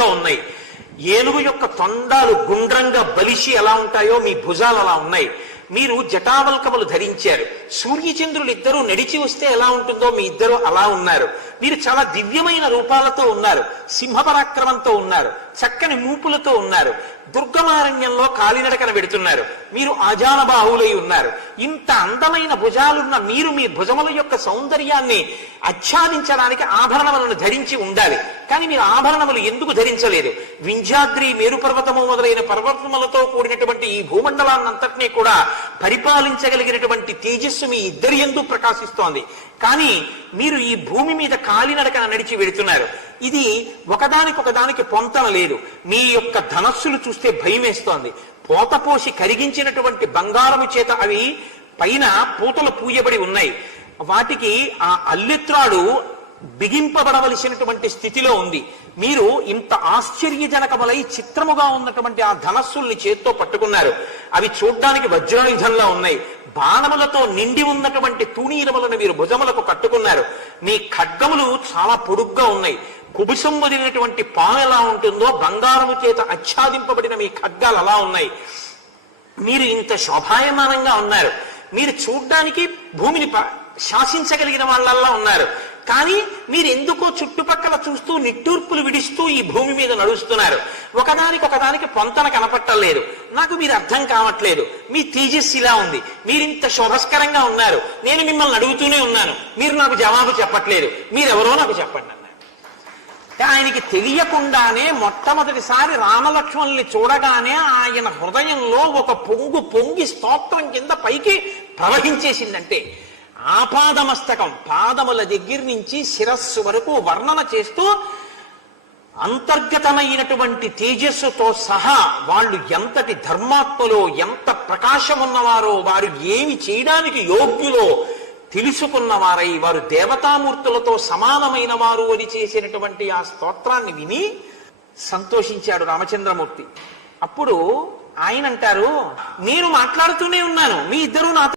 పొడుగ్గా ఉన్నాయి. ఏనుగు యొక్క తొండాలు గుండ్రంగా బలిసి ఎలా ఉంటాయో మీ భుజాలు అలా ఉన్నాయి. మీరు జటావల్కములు ధరించారు. సూర్యచంద్రులు ఇద్దరూ నడిచి వస్తే ఎలా ఉంటుందో మీ ఇద్దరు అలా ఉన్నారు. మీరు చాలా దివ్యమైన రూపాలతో ఉన్నారు. సింహపరాక్రమంతో ఉన్నారు. చక్కని మూపులతో ఉన్నారు. దుర్గమారణ్యంలో కాలినడకన పెడుతున్నారు. మీరు ఆజానబాహులై ఉన్నారు. ఇంత అందమైన భుజాలున్న మీరు మీ భుజముల యొక్క సౌందర్యాన్ని ఆచ్ఛాదించడానికి ఆభరణములను ధరించి ఉండాలి. కానీ మీరు ఆభరణములు ఎందుకు ధరించలేదు? వింధ్యాద్రి మేరుపర్వతము మొదలైన పర్వతములతో కూడినటువంటి ఈ భూమండలాన్నంతటినీ కూడా పరిపాలించగలిగినటువంటి తేజస్సు మీ ఇద్దరి యందు ప్రకాశిస్తోంది. కానీ మీరు ఈ భూమి మీద కాలినడకన నడిచి వెడుతున్నారు. ఇది ఒకదానికొకదానికి పొంతన లేదు. మీ యొక్క ధనస్సులు చూస్తే భయం వేస్తోంది. పోతపోసి కరిగించినటువంటి బంగారము చేత అవి పైన పూతలు పూయబడి ఉన్నాయి. వాటికి ఆ అల్లెత్రాడు బిగింపబడవలసినటువంటి స్థితిలో ఉంది. మీరు ఇంత ఆశ్చర్యజనకములై చిత్రముగా ఉన్నటువంటి ఆ ధనస్సుల్ని చేత్తో పట్టుకున్నారు. అవి చూడ్డానికి వజ్రాయుధంలా ఉన్నాయి. బాణములతో నిండి ఉన్నటువంటి తూణీరములను మీరు భుజములకు కట్టుకున్నారు. మీ ఖడ్గములు చాలా పొడుగ్గా ఉన్నాయి. కుబుసం వదిలినటువంటి పాము ఎలా ఉంటుందో బంగారము చేత ఆచ్ఛాదింపబడిన మీ ఖడ్గాలు అలా ఉన్నాయి. మీరు ఇంత శోభాయమానంగా ఉన్నారు. మీరు చూడ్డానికి భూమిని శాసించగలిగిన వాళ్ళల్లా ఉన్నారు. కానీ మీరు ఎందుకో చుట్టుపక్కల చూస్తూ నిట్టూర్పులు విడిస్తూ ఈ భూమి మీద నడుస్తున్నారు. ఒకదానికి పొంతన కనపట్టలేదు. నాకు మీరు అర్థం కావట్లేదు. మీ తేజస్సు ఇలా ఉంది. మీరింత శోభస్కరంగా ఉన్నారు. నేను మిమ్మల్ని అడుగుతూనే ఉన్నాను. మీరు నాకు జవాబు చెప్పట్లేదు. మీరెవరో నాకు చెప్పండి అన్నారు. ఆయనకి తెలియకుండానే మొట్టమొదటిసారి రామలక్ష్మణుల్ని చూడగానే ఆయన హృదయంలో ఒక పొంగి స్తోత్రం కింద పైకి ప్రవహించేసిందంటే ఆపాదమస్తకం పాదముల దగ్గర నుంచి శిరస్సు వరకు వర్ణన చేస్తూ అంతర్గతమైనటువంటి తేజస్సుతో సహా వాళ్ళు ఎంతటి ధర్మాత్మలో ఎంత ప్రకాశమున్నవారో, వారు ఏమి చేయడానికి యోగ్యులో తెలుసుకున్నవారై వారు దేవతామూర్తులతో సమానమైన వారు అని చేసినటువంటి ఆ స్తోత్రాన్ని విని సంతోషించాడు రామచంద్రమూర్తి. అప్పుడు ఆయన అంటారు, నేను మాట్లాడుతూనే ఉన్నాను, మీ ఇద్దరు నాతో